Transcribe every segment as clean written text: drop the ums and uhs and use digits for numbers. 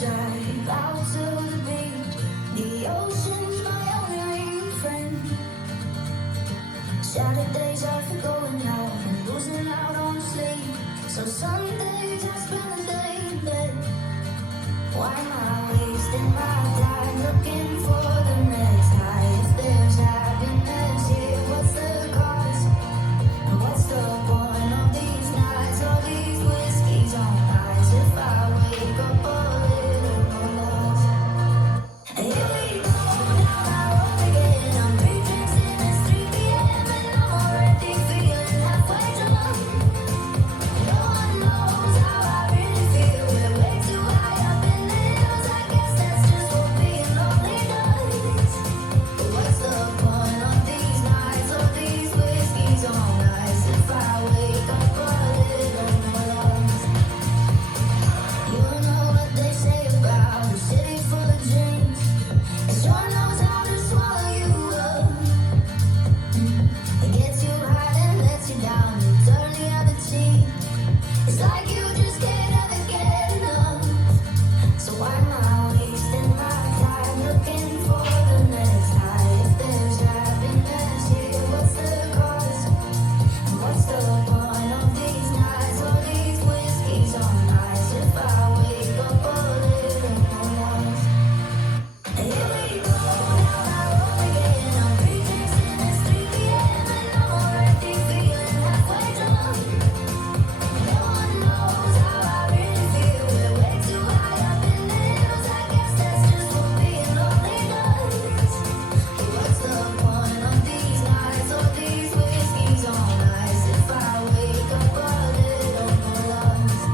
drive out to the beach. The ocean's my only friend. Saturdays are for going out and losing out on sleep. So Sundays I spend the day in bed. Why am I wasting my time looking for the next high? If there's happiness here, what's the cost? And what's the point of these nights, all these whiskeys on ice? If I wake up a little more lost. Here we go, down our road again. I'm 3 drinks in, it's 3 p.m. and I'm already feeling halfway drunk. No one knows how I really feel. We're way too high up in the hills. I guess that's just what being lonely does. But what's the point of these nights, all these whiskeys on ice? If I wake up a little more lost. You know what they say about a city full of dreams. It sure knows how to swallow you up. It gets you high and lets you down. You turn the other cheek. It's like you just can't ever get enough. So why am I wasting my time looking for the next high? If there's happiness here, what's the cost? And what's the point of these nights, all these whiskeys on ice? If I wake up a little more lost. Here we go, down our road again. I'm 3 drinks in, it's 3 p.m. and I'm already feeling halfway drunk. No one knows how I really feel. We're way too high up in the hills. I guess that's just what being lonely does. But what's the point of these nights, all these whiskeys on ice? If I wake up a little more lost.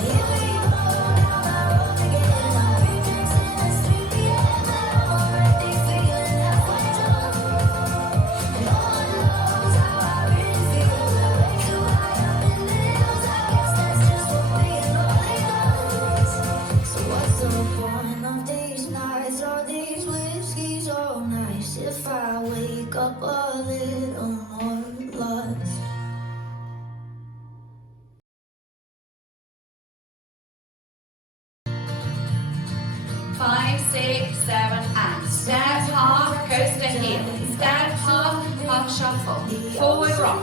Here we go, down our road again. I'm 3 drinks in, it's 3 p.m. and I'm already feeling halfway drunk. No one knows how I really feel. We're way too high up in the hills. I guess that's just what being lonely does. So what's the point of these nights, all these whiskeys all nice? If I wake up a little more lost. 5, 6, 7, and step half, coast and heel. Step half shuffle. Forward rock,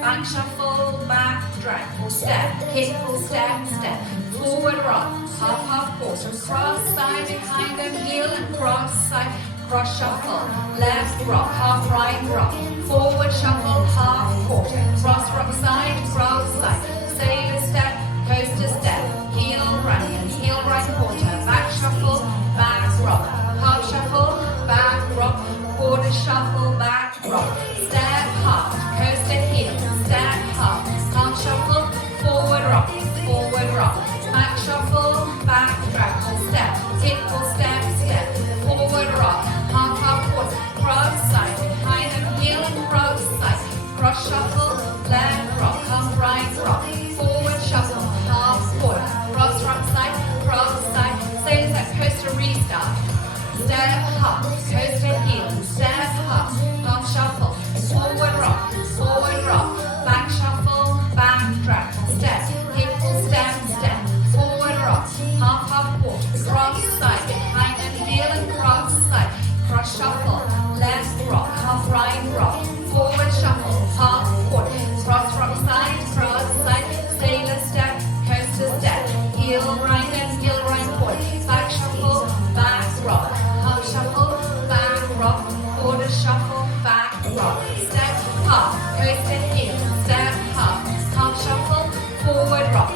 back shuffle, back drag, full step, kick, full step, step. Forward rock, half quarter, cross side behind and heel and cross side, cross shuffle. Left rock, half right rock. Forward shuffle, half quarter, cross rock side, cross side. Sailor step, coaster step, heel right and heel right quarter, back shuffle, back rock, half shuffle, back rock, quarter shuffle, back rock, step half, coaster heel, step half shuffle, forward rock, back shuffle, back drag, full step, kick, full step, step, forward rock, half quarter, cross side, behind and heel and cross side, cross shuffle, left rock, half right rock, forward shuffle, half quarter, cross rock side, sailor step, coaster restart, step half, coaster heel, step half shuffle, forward rock, back shuffle, back drag, step, kick, full step, step, forward rock, half quarter, cross side, behind and heel and cross side, cross shuffle, left rock, half right rock, forward shuffle, half quarter, cross rock side, sailor step, coaster step, heel right and heel right quarter, back shuffle, back rock, half shuffle, back rock, quarter shuffle, back rock, step half, coaster heel, step half shuffle, forward rock,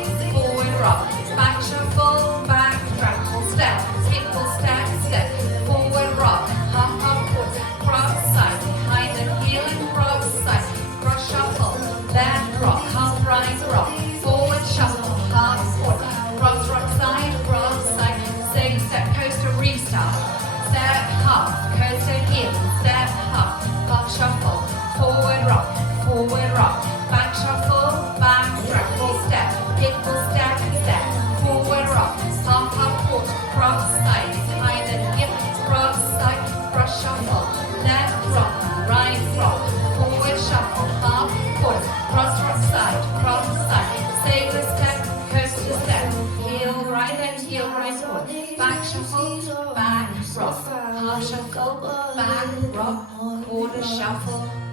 back shuffle, back drag, full step, kick, full step, step, forward rock, half quarter, cross side, behind and heel and cross side, cross shuffle, left rock, half right rock, forward shuffle, half quarter, cross rock side, sailor step, coaster restart, step half, coaster heel, step half shuffle, forward rock, back shuffle, back drag, full step, kick, full step, step, forward rock, half quarter, cross side, behind and heel, cross side, cross shuffle, shuffle, left rock, right rock, forward shuffle, half quarter, cross side, sailor step, coaster step, heel right and heel right forward, back shuffle, back rock, half shuffle, back rock, quarter shuffle,